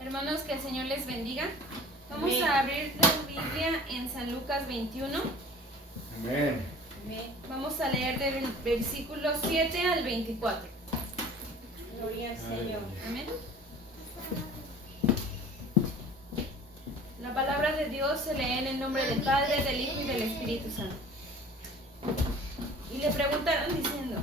Hermanos, que el Señor les bendiga. Vamos a abrir la Biblia en San Lucas 21. Amén. Vamos a leer del versículo 7 al 24. Gloria al Señor. Amén. La palabra de Dios se lee en el nombre del Padre, del Hijo y del Espíritu Santo. Y le preguntaron diciendo: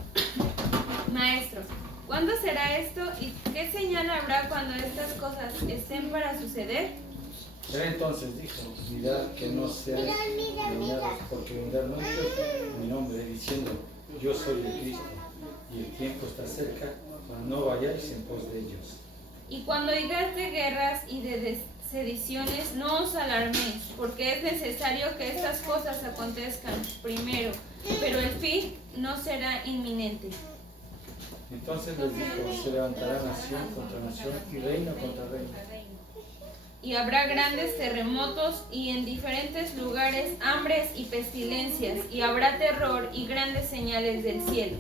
Maestro, ¿cuándo será esto y qué señal habrá cuando estas cosas estén para suceder? Él entonces dijo: mirad que no seáis engañados, porque vendrán muchos en mi nombre, diciendo: yo soy el Cristo, y el tiempo está cerca, mas no vayáis en pos de ellos. Y cuando oigáis de guerras y de sediciones, no os alarméis, porque es necesario que estas cosas acontezcan primero, pero el fin no será inminente. Entonces les dijo: se levantará nación contra nación y reino contra reino. Y habrá grandes terremotos y en diferentes lugares hambres y pestilencias, y habrá terror y grandes señales del cielo.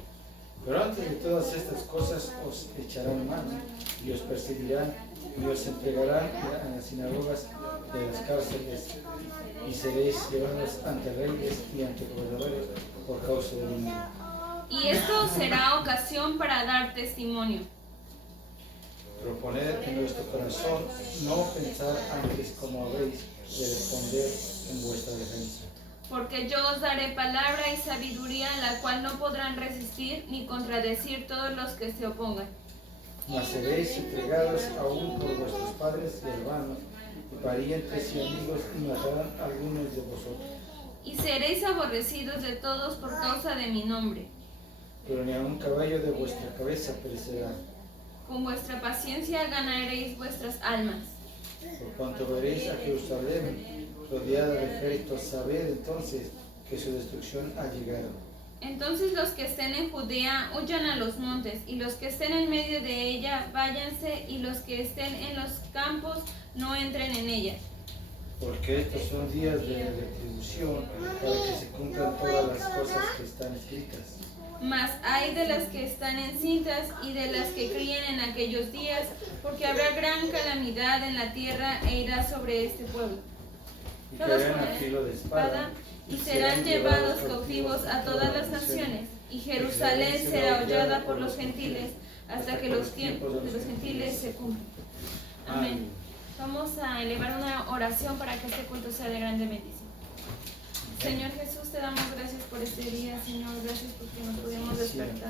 Pero antes de todas estas cosas os echarán mano y os perseguirán y os entregarán en las sinagogas de las cárceles y seréis llevados ante reyes y ante gobernadores por causa de mí. Y esto será ocasión para dar testimonio. Proponed en vuestro corazón no pensar antes como habéis de responder en vuestra defensa. Porque yo os daré palabra y sabiduría, la cual no podrán resistir ni contradecir todos los que se opongan. Mas seréis entregados aún por vuestros padres y hermanos, y parientes y amigos, y matarán a algunos de vosotros. Y seréis aborrecidos de todos por causa de mi nombre. Pero ni a un cabello de vuestra cabeza perecerá. Con vuestra paciencia ganaréis vuestras almas. Por cuanto veréis a Jerusalén rodeada de ejércitos, sabed entonces que su destrucción ha llegado. Entonces los que estén en Judea huyan a los montes, y los que estén en medio de ella váyanse, y los que estén en los campos no entren en ella. Porque estos son días de retribución, para que se cumplan todas las cosas que están escritas. Mas hay de las que están encintas y de las que críen en aquellos días, porque habrá gran calamidad en la tierra e irá sobre este pueblo. Y Todos caerán a con filo de espada, y serán llevados cautivos a todas las naciones, y Jerusalén será hollada por los gentiles, hasta que los tiempos de los gentiles se cumplan. Amén. Vamos a elevar una oración para que este culto sea de grande bendición. Señor Jesús, te damos gracias por este día, Señor, gracias porque nos pudimos despertar.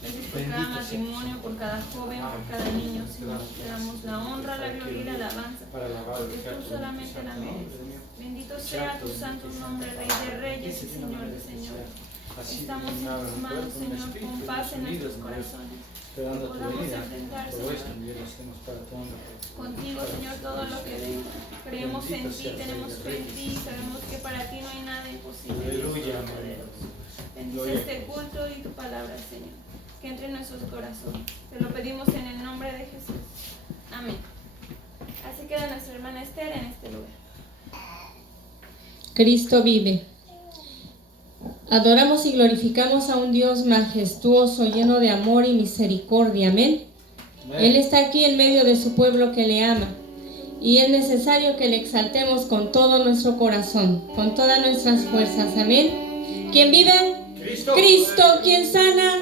Gracias por cada matrimonio, por cada joven, por cada niño, Señor. Te damos la honra, la gloria y la alabanza, porque tú solamente la mereces. Bendito sea tu santo nombre, Rey de reyes y Señor de señores. Estamos en tus manos, Señor, con paz en nuestros corazones. esperando tu Podamos venida. enfrentar, Todo esto Señor, lo hacemos para tu honra. contigo, Señor, todo lo que venga. Creemos en ti, tenemos fe en ti, sabemos que para ti no hay nada imposible. Aleluya. Bendice este culto y tu palabra, Señor, que entre en nuestros corazones. Te lo pedimos en el nombre de Jesús. Amén. Así queda nuestra hermana Esther en este lugar. Cristo vive. Adoramos y glorificamos a un Dios majestuoso, lleno de amor y misericordia. Amén. Él está aquí en medio de su pueblo que le ama. Y es necesario que le exaltemos con todo nuestro corazón, con todas nuestras fuerzas. Amén. ¿Quién vive? Cristo. Cristo. ¿Quién sana?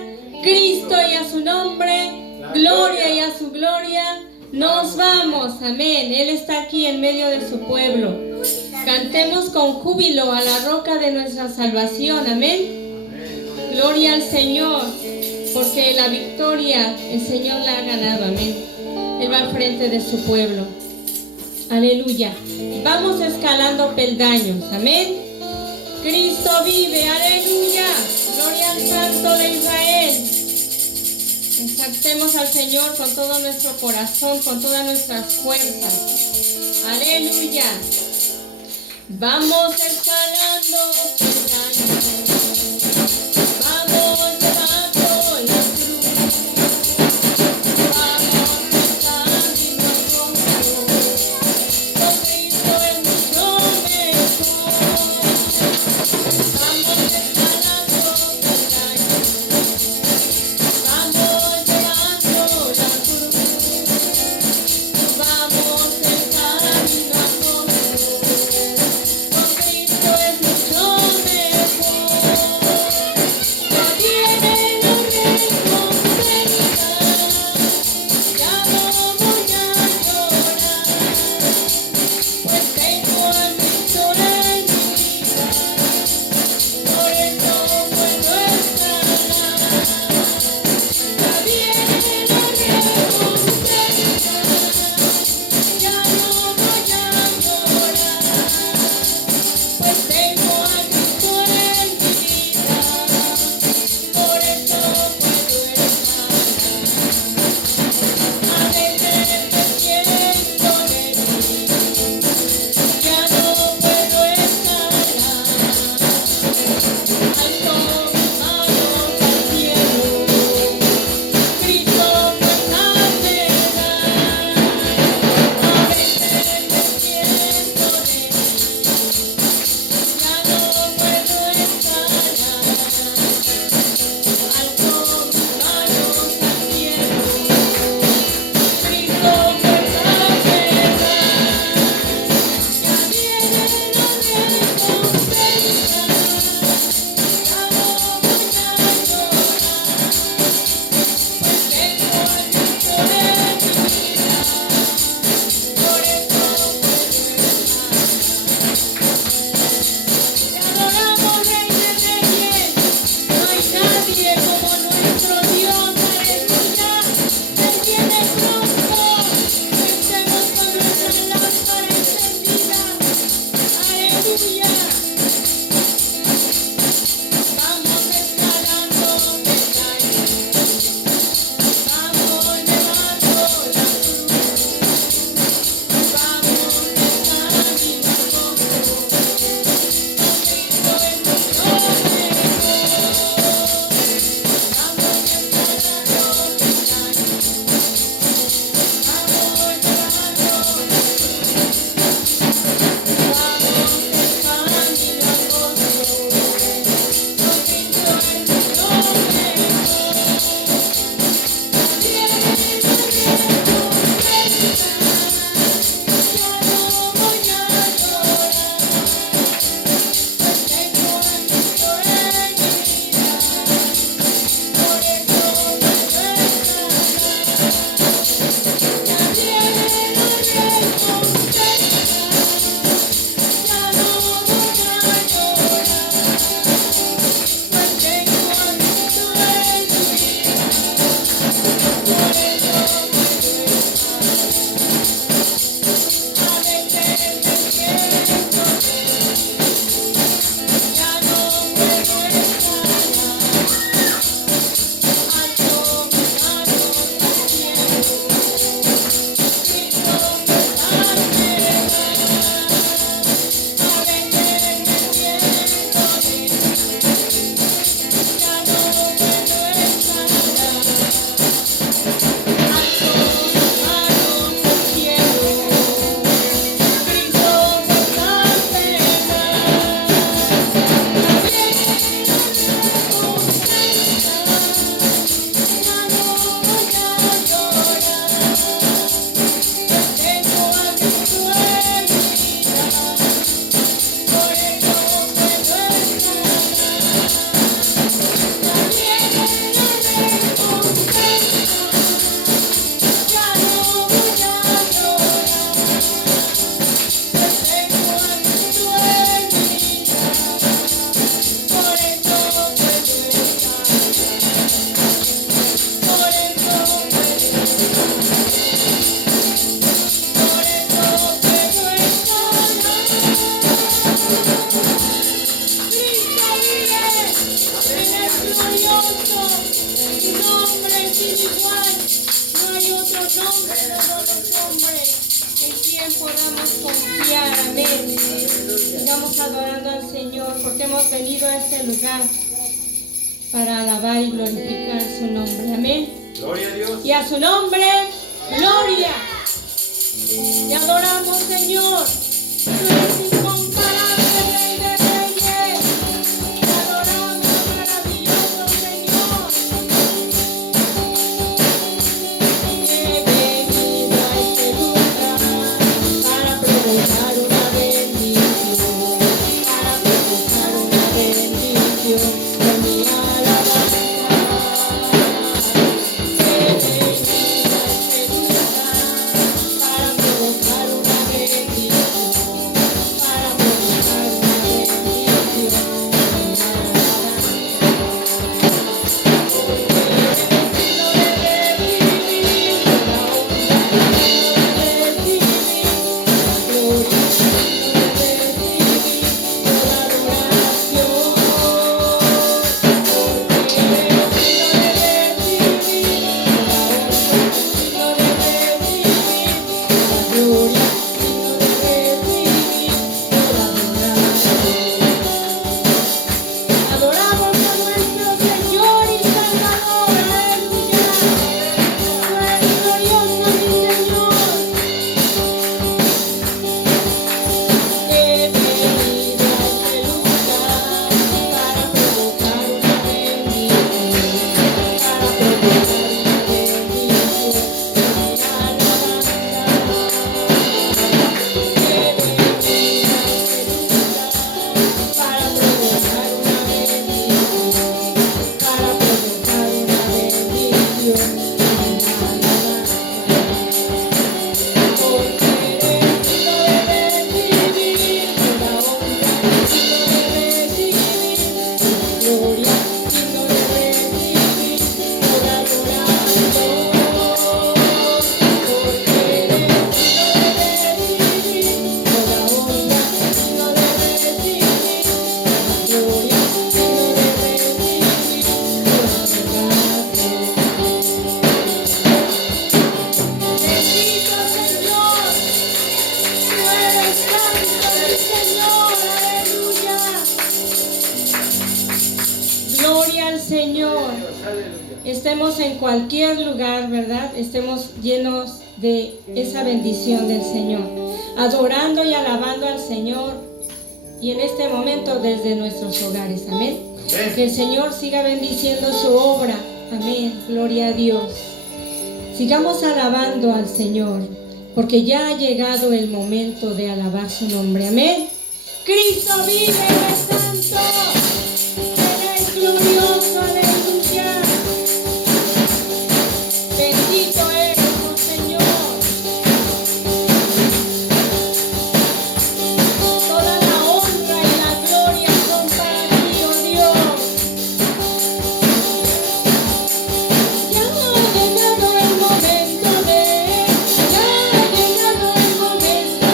Cristo, y a su nombre, gloria y a su gloria. Nos vamos. Amén. Él está aquí en medio de su pueblo. Cantemos con júbilo a la roca de nuestra salvación. Amén. Gloria al Señor, porque la victoria el Señor la ha ganado. Amén. Él va al frente de su pueblo. Aleluya. Vamos escalando peldaños. Amén. Cristo vive. Aleluya. Gloria al Santo de Israel. Exaltemos al Señor con todo nuestro corazón, con todas nuestras fuerzas. Aleluya. Vamos escalando peldaños. Vamos llevando la cruz. Vamos cantando con Cristo es mucho mejor. Vamos escalando peldaños. Vamos llevando la cruz. Vamos también podamos confiar, amén. Sigamos adorando al Señor porque hemos venido a este lugar para alabar y glorificar su nombre, amén. Gloria a Dios. Y a su nombre, gloria. Te adoramos, Señor. Tú eres incomparable, Rey de Reyes. Te adoramos, maravilloso Señor. He venido a este lugar para provocar una bendición, para provocar una bendición de mi alabanza. He venido a este lugar para provocar una bendición. Señor. Estemos en cualquier lugar, ¿verdad? Estemos llenos de esa bendición del Señor, adorando y alabando al Señor, y en este momento desde nuestros hogares, amén. Que el Señor siga bendiciendo su obra, amén, gloria a Dios. Sigamos alabando al Señor, porque ya ha llegado el momento de alabar su nombre, amén. Cristo vive, es santo, Él es glorioso, aleluya. Bendito eres, oh Señor. Toda la honra y la gloria son para ti, oh Dios. Ya ha llegado el momento ya ha llegado el momento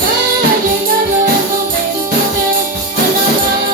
ya ha llegado el momento de alabar.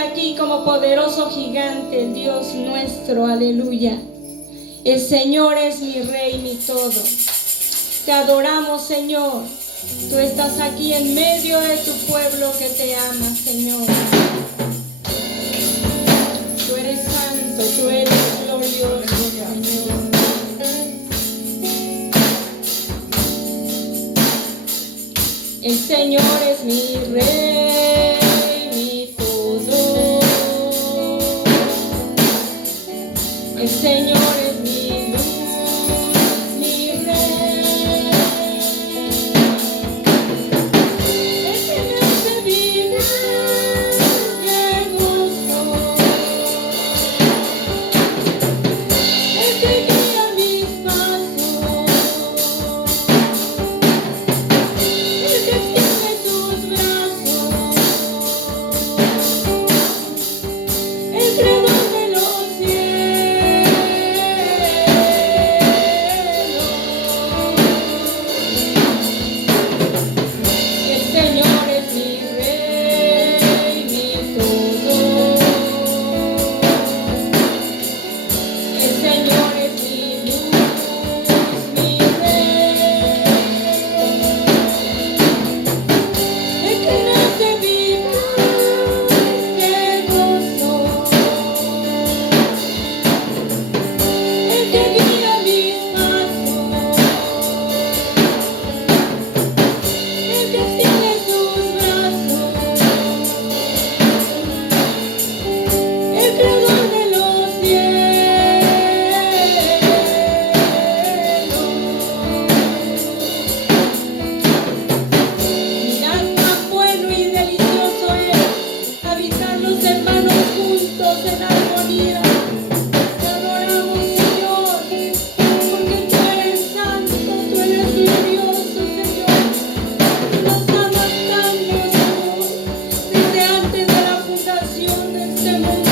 aquí como poderoso gigante, el Dios nuestro, aleluya. El Señor es mi Rey, mi todo. Te adoramos, Señor. Tú estás aquí en medio de tu pueblo que te ama, Señor. Tú eres santo, tú eres glorioso, Señor. El Señor es mi Rey, mi todo. El Señor es mi luz, mi Rey. El que me hace vivir de gozo. El que guía mis pasos. El que extiende sus brazos. El creador de los cielos. El Señor es mi Rey, mi todo. El Señor es mi luz, mi Rey. El que me hace vivir de gozo. El que guía mis pasos. El que extiende sus brazos. El creador de los cielos. Mirad cuán bueno y delicioso es habitar los hermanos juntos en armonía. Te adoramos, Señor, porque tú eres santo, tú eres glorioso, Señor. Tú nos amas tanto, Señor, desde antes de la fundación de este mundo.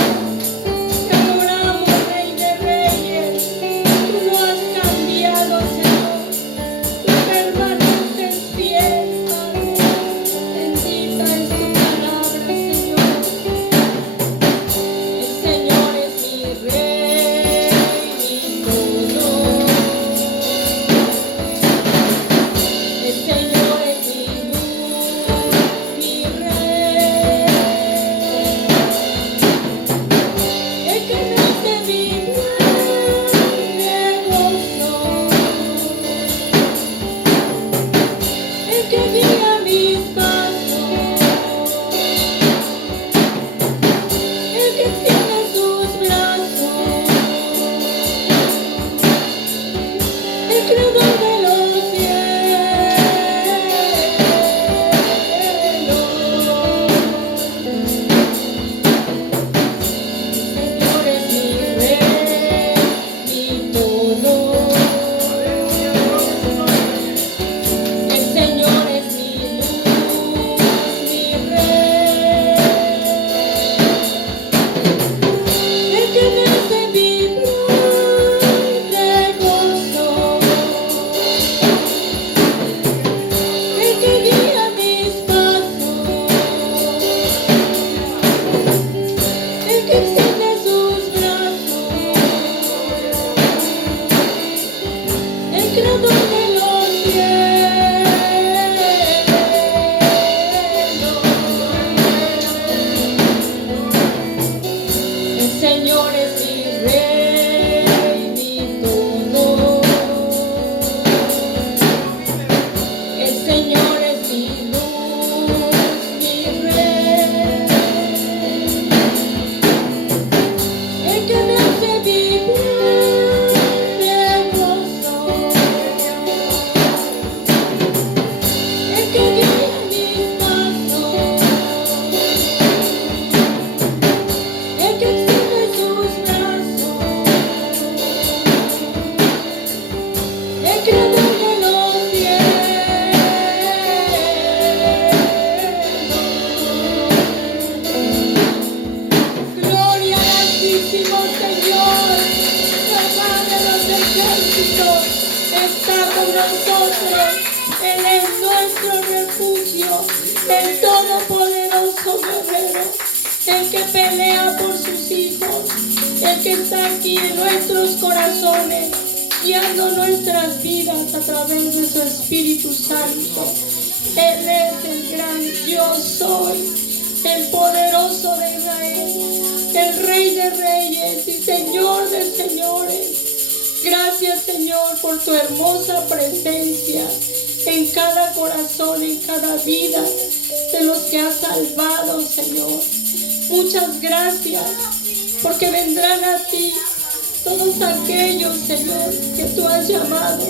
Te adoramos, Rey de Reyes. Tú no has cambiado, Señor. Tú permaneces fiel, Padre. Bendita es tu palabra, Señor. El Señor es mi Rey, mi todo. El Señor es mi luz, mi Rey. El que me hace vivir de gozo. El que guía mis pasos. El que extiende sus brazos. El creador de los cielos. El Señor es mi Rey, mi todo. El Señor es mi luz, mi Rey. El que me hace vivir de gozo. El que guía mis pasos. El que extiende sus brazos. El creador de los cielos. El Señor es mi Rey, mi todo. El Señor es mi luz, mi Rey. El que me hace vivir de gozo. El que guía mis pasos. El que extiende sus brazos. El creador de los cielos. Gloria al Altísimo Señor, Jehová de los ejércitos, está con nosotros. Él es nuestro refugio, el todopoderoso guerrero. el que pelea por sus hijos, el que está aquí en nuestros corazones, guiando nuestras vidas a través de su Espíritu Santo. Él es el gran yo soy, el poderoso de Israel, el Rey de Reyes y Señor de Señores. Gracias, Señor, por tu hermosa presencia en cada corazón, en cada vida de los que has salvado, Señor. Muchas gracias, porque vendrán a ti todos aquellos, Señor, que tú has llamado,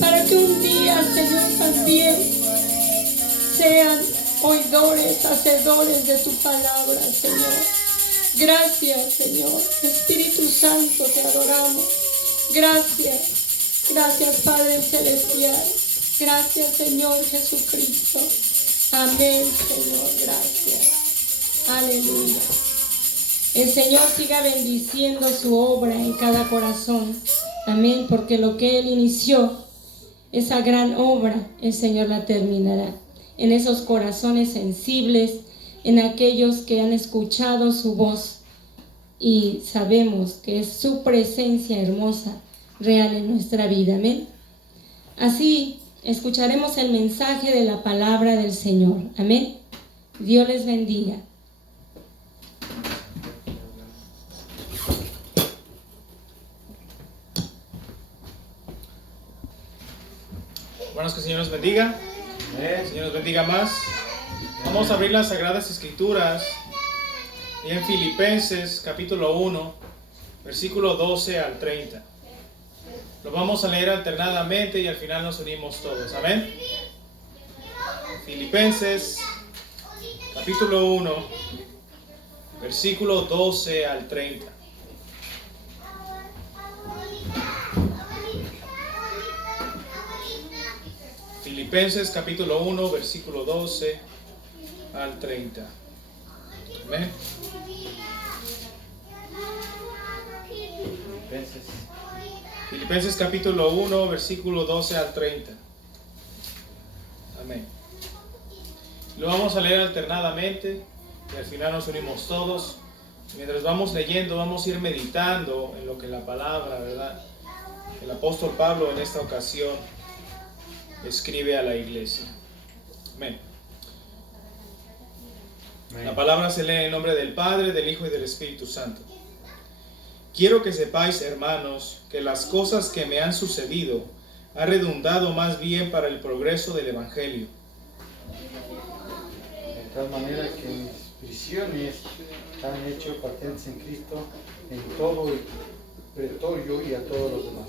para que un día, Señor, también sean oidores, hacedores de tu palabra, Señor. Gracias, Señor. Espíritu Santo, te adoramos. Gracias. Gracias, Padre Celestial. Gracias, Señor Jesucristo. Amén, Señor. Gracias. Aleluya. El Señor siga bendiciendo su obra en cada corazón. Amén, porque lo que Él inició, esa gran obra, el Señor la terminará. En esos corazones sensibles, en aquellos que han escuchado su voz y sabemos que es su presencia hermosa, real en nuestra vida. Amén. Así escucharemos el mensaje de la palabra del Señor. Amén. Dios les bendiga. Hermanos, que el Señor nos bendiga. El Señor nos bendiga más. Vamos a abrir las Sagradas Escrituras y en Filipenses capítulo 1, versículo 12 al 30. Lo vamos a leer alternadamente y al final nos unimos todos. Amén. Filipenses capítulo 1, versículo 12 al 30. Filipenses capítulo 1, versículo 12 al 30. Amén. Filipenses capítulo 1, versículo 12 al 30. Amén. Lo vamos a leer alternadamente y al final nos unimos todos. Mientras vamos leyendo, vamos a ir meditando en lo que la palabra, ¿verdad? El apóstol Pablo en esta ocasión escribe a la iglesia. Amén. La palabra se lee en el nombre del Padre, del Hijo y del Espíritu Santo. Quiero que sepáis, hermanos, que las cosas que me han sucedido han redundado más bien para el progreso del Evangelio. De tal manera que mis prisiones han hecho patentes en Cristo en todo el pretorio y a todos los demás.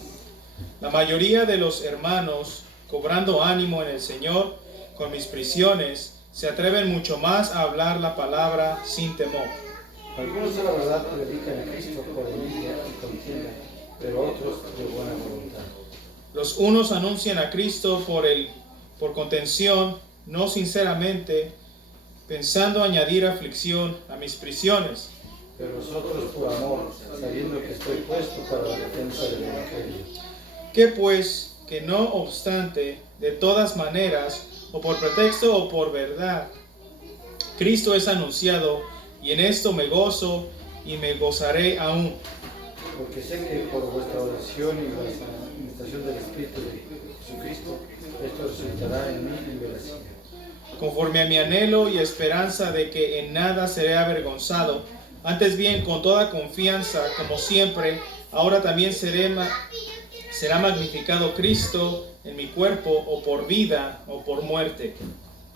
La mayoría de los hermanos, cobrando ánimo en el Señor con mis prisiones, se atreven mucho más a hablar la palabra sin temor. Algunos a la verdad predican a Cristo por envidia y contienda, pero otros de buena voluntad. Los unos anuncian a Cristo por contención, no sinceramente, pensando añadir aflicción a mis prisiones. Pero los otros por amor, sabiendo que estoy puesto para la defensa del Evangelio. Que pues, que no obstante, de todas maneras, o por pretexto o por verdad, Cristo es anunciado, y en esto me gozo y me gozaré aún. Porque sé que por vuestra oración y la administración del Espíritu de Jesucristo, esto resultará en mí liberación. Conforme a mi anhelo y esperanza de que en nada seré avergonzado, antes bien con toda confianza, como siempre, ahora también será magnificado Cristo en mi cuerpo, o por vida o por muerte.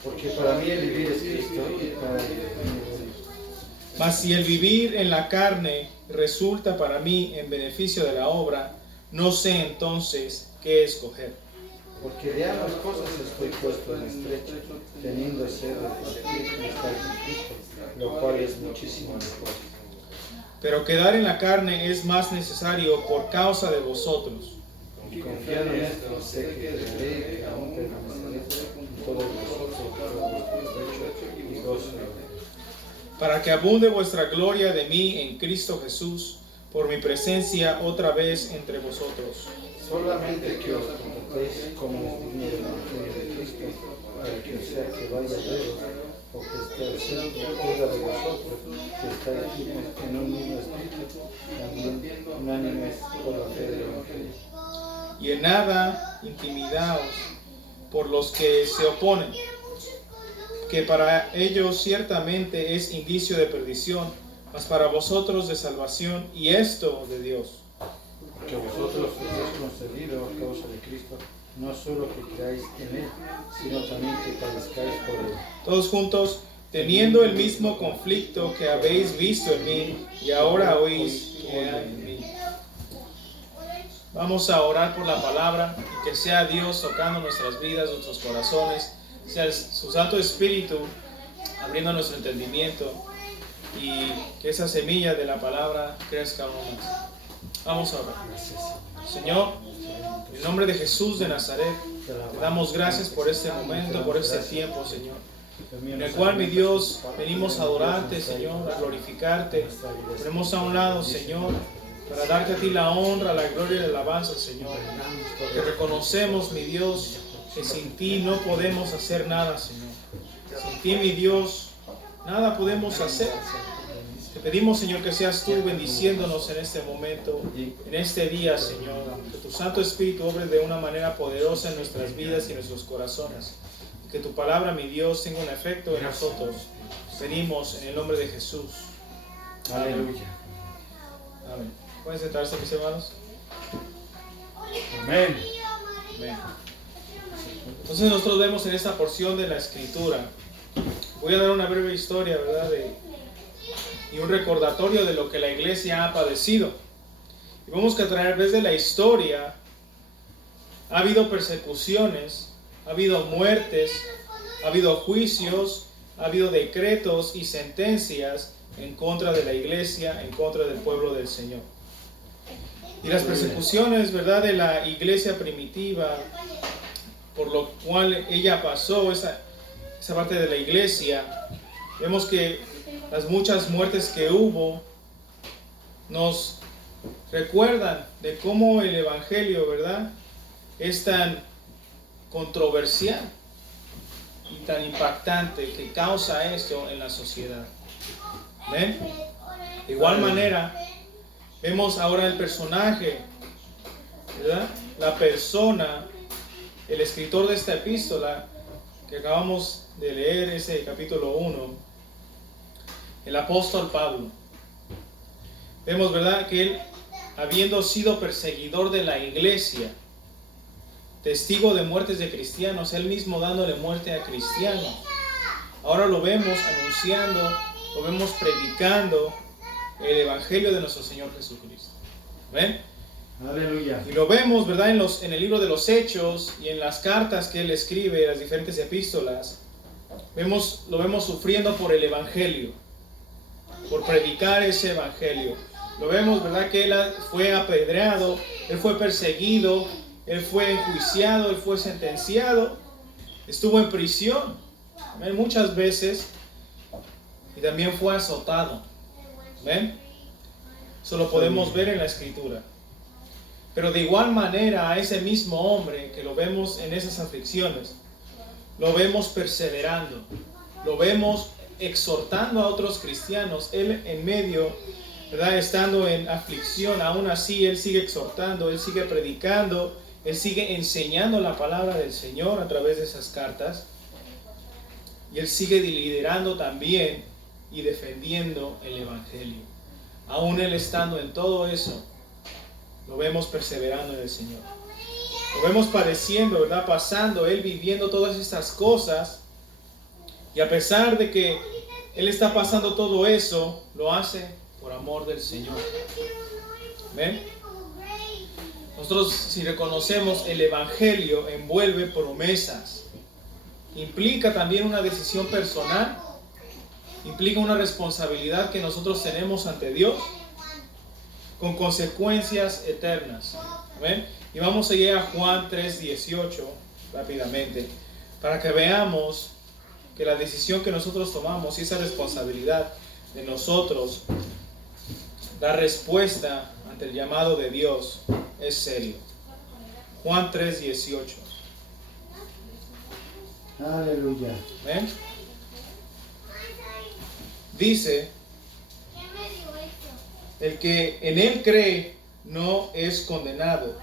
Porque para mí el vivir es Cristo y para mí. Mas si el vivir en la carne resulta para mí en beneficio de la obra, no sé entonces qué escoger. Porque de ambas cosas estoy puesto en estrecho, teniendo sed de partir y estar con Cristo, lo cual es muchísimo mejor. Pero quedar en la carne es más necesario por causa de vosotros. Y confiado en esto, sé que creeré que aún permaneceré con todos vosotros por vuestro provecho y gozo. Para que abunde vuestra gloria de mí en Cristo Jesús, por mi presencia otra vez entre vosotros. Solamente que os comportéis como es digno del Evangelio de Cristo, para que o sea que vaya lejos o que esté ausente, cuida de vosotros, que estáis firmes en un mismo espíritu, también unánimes por la fe del Evangelio. Y en nada intimidaos por los que se oponen, que para ellos ciertamente es indicio de perdición, mas para vosotros de salvación, y esto de Dios. Que vosotros os es concedido a causa de Cristo, no solo que creáis en Él, sino también que padezcáis por Él. Todos juntos, teniendo el mismo conflicto que habéis visto en mí, y ahora oís que hay en mí. Vamos a orar por la palabra y que sea Dios tocando nuestras vidas, nuestros corazones, sea su Santo Espíritu abriendo nuestro entendimiento y que esa semilla de la palabra crezca aún más. Vamos a orar. Señor, en el nombre de Jesús de Nazaret, te damos gracias por este momento, por este tiempo, Señor, en el cual, mi Dios, venimos a adorarte, Señor, a glorificarte. Ponemos a un lado, Señor, para darte a ti la honra, la gloria y la alabanza, Señor. Porque reconocemos, mi Dios, que sin ti no podemos hacer nada, Señor. Sin ti, mi Dios, nada podemos hacer. Te pedimos, Señor, que seas tú bendiciéndonos en este momento, en este día, Señor. Que tu Santo Espíritu obre de una manera poderosa en nuestras vidas y en nuestros corazones. Y que tu palabra, mi Dios, tenga un efecto en nosotros. Pedimos en el nombre de Jesús. Aleluya. Amén. ¿Pueden sentarse, mis hermanos? Amén. Amén. Entonces nosotros vemos en esta porción de la Escritura, voy a dar una breve historia, ¿verdad? Y un recordatorio de lo que la iglesia ha padecido. Y vemos que a través de la historia ha habido persecuciones, ha habido muertes, ha habido juicios, ha habido decretos y sentencias en contra de la iglesia, en contra del pueblo del Señor. Y las persecuciones, ¿verdad?, de la iglesia primitiva, por lo cual ella pasó, esa parte de la iglesia, vemos que las muchas muertes que hubo nos recuerdan de cómo el Evangelio, ¿verdad?, es tan controversial y tan impactante que causa esto en la sociedad. ¿Ven? De igual manera, vemos ahora el personaje, ¿verdad?, la persona, el escritor de esta epístola que acabamos de leer, ese capítulo 1, el apóstol Pablo. Vemos, ¿verdad?, que él, habiendo sido perseguidor de la iglesia, testigo de muertes de cristianos, él mismo dándole muerte a cristianos, ahora lo vemos anunciando, lo vemos predicando el evangelio de nuestro Señor Jesucristo. ¿Ven? Aleluya. Y lo vemos, ¿verdad?, en el libro de los Hechos y en las cartas que él escribe, las diferentes epístolas. Lo vemos sufriendo por el evangelio, por predicar ese evangelio. Lo vemos, ¿verdad?, que él fue apedreado, él fue perseguido, él fue enjuiciado, él fue sentenciado, estuvo en prisión, ¿ven?, muchas veces, y también fue azotado. ¿Ven? Eso lo podemos ver en la Escritura. Pero de igual manera a ese mismo hombre que lo vemos en esas aflicciones, lo vemos perseverando, lo vemos exhortando a otros cristianos. Él en medio, ¿verdad?, estando en aflicción, aún así él sigue exhortando, él sigue predicando, él sigue enseñando la palabra del Señor a través de esas cartas. Y él sigue liderando también y defendiendo el evangelio. Aún él estando en todo eso, lo vemos perseverando en el Señor. Lo vemos padeciendo, ¿verdad?, pasando, él viviendo todas estas cosas. Y a pesar de que él está pasando todo eso, lo hace por amor del Señor. ¿Ven? Nosotros, si reconocemos, el evangelio envuelve promesas. Implica también una decisión personal. Implica una responsabilidad que nosotros tenemos ante Dios, con consecuencias eternas. ¿Ven? Y vamos a ir a Juan 3:18 rápidamente, para que veamos que la decisión que nosotros tomamos y esa responsabilidad de nosotros dar respuesta ante el llamado de Dios es serio. Juan 3:18. Aleluya. ¿Ven? dice: el que en él cree no es condenado,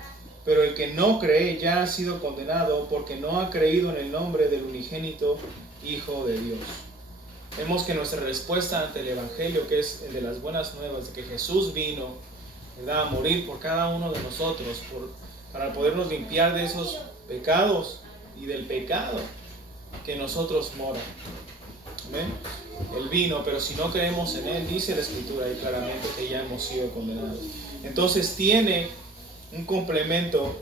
pero el que no cree ya ha sido condenado porque no ha creído en el nombre del unigénito Hijo de Dios. Vemos que nuestra respuesta ante el Evangelio, que es el de las buenas nuevas, de que Jesús vino, ¿verdad?, a morir por cada uno de nosotros, para podernos limpiar de esos pecados y del pecado que en nosotros mora. ¿Amén? Él vino, pero si no creemos en Él, dice la Escritura ahí claramente que ya hemos sido condenados. Entonces tiene un complemento,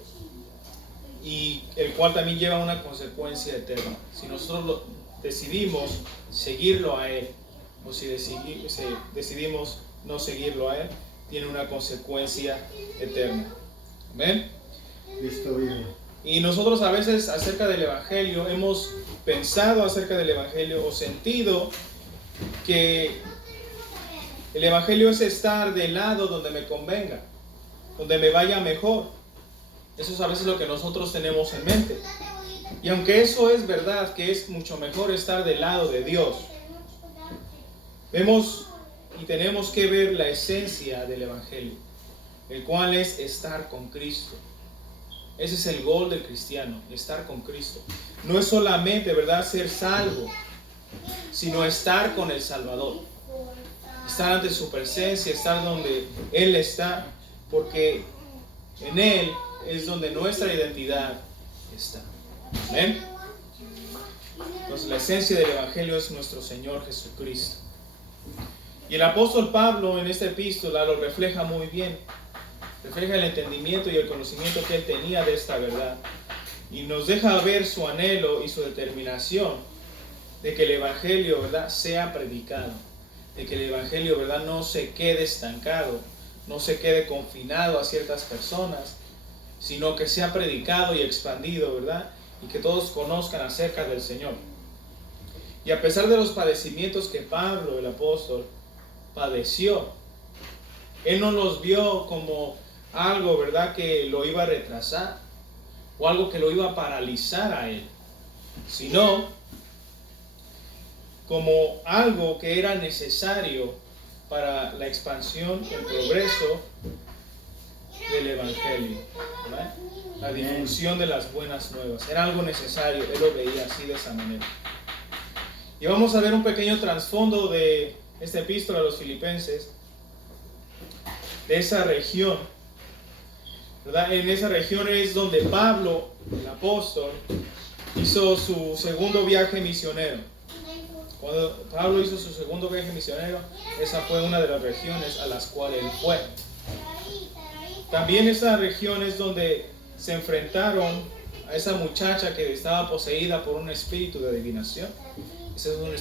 y el cual también lleva una consecuencia eterna. Si nosotros decidimos seguirlo a Él, o si decidimos no seguirlo a Él, tiene una consecuencia eterna. ¿Amén? Cristo vive. Y nosotros a veces acerca del Evangelio hemos pensado acerca del Evangelio o sentido que el Evangelio es estar del lado donde me convenga, donde me vaya mejor. Eso es a veces lo que nosotros tenemos en mente. Y aunque eso es verdad, que es mucho mejor estar del lado de Dios, vemos y tenemos que ver la esencia del Evangelio, el cual es estar con Cristo. Ese es el gol del cristiano, estar con Cristo. No es solamente, ¿verdad?, ser salvo, sino estar con el Salvador. Estar ante su presencia, estar donde Él está, porque en Él es donde nuestra identidad está. ¿Amén? Entonces la esencia del Evangelio es nuestro Señor Jesucristo. Y el apóstol Pablo en esta epístola lo refleja muy bien. Refleja el entendimiento y el conocimiento que él tenía de esta verdad. Y nos deja ver su anhelo y su determinación de que el Evangelio, ¿verdad?, sea predicado. De que el Evangelio, ¿verdad?, no se quede estancado, no se quede confinado a ciertas personas, sino que sea predicado y expandido, ¿verdad?, y que todos conozcan acerca del Señor. Y a pesar de los padecimientos que Pablo, el apóstol, padeció, él no los vio como algo, ¿verdad?, que lo iba a retrasar o algo que lo iba a paralizar a él, sino como algo que era necesario para la expansión, el progreso del Evangelio, ¿verdad?, la difusión de las buenas nuevas. Era algo necesario, él lo veía así, de esa manera. Y vamos a ver un pequeño trasfondo de esta epístola a los Filipenses, de esa región, ¿verdad? En esa región es donde Pablo, el apóstol, hizo su segundo viaje misionero. Cuando Pablo hizo su segundo viaje misionero, esa fue una de las regiones a las cuales él fue. También esa región es donde se enfrentaron a esa muchacha que estaba poseída por un espíritu de adivinación. Ese es un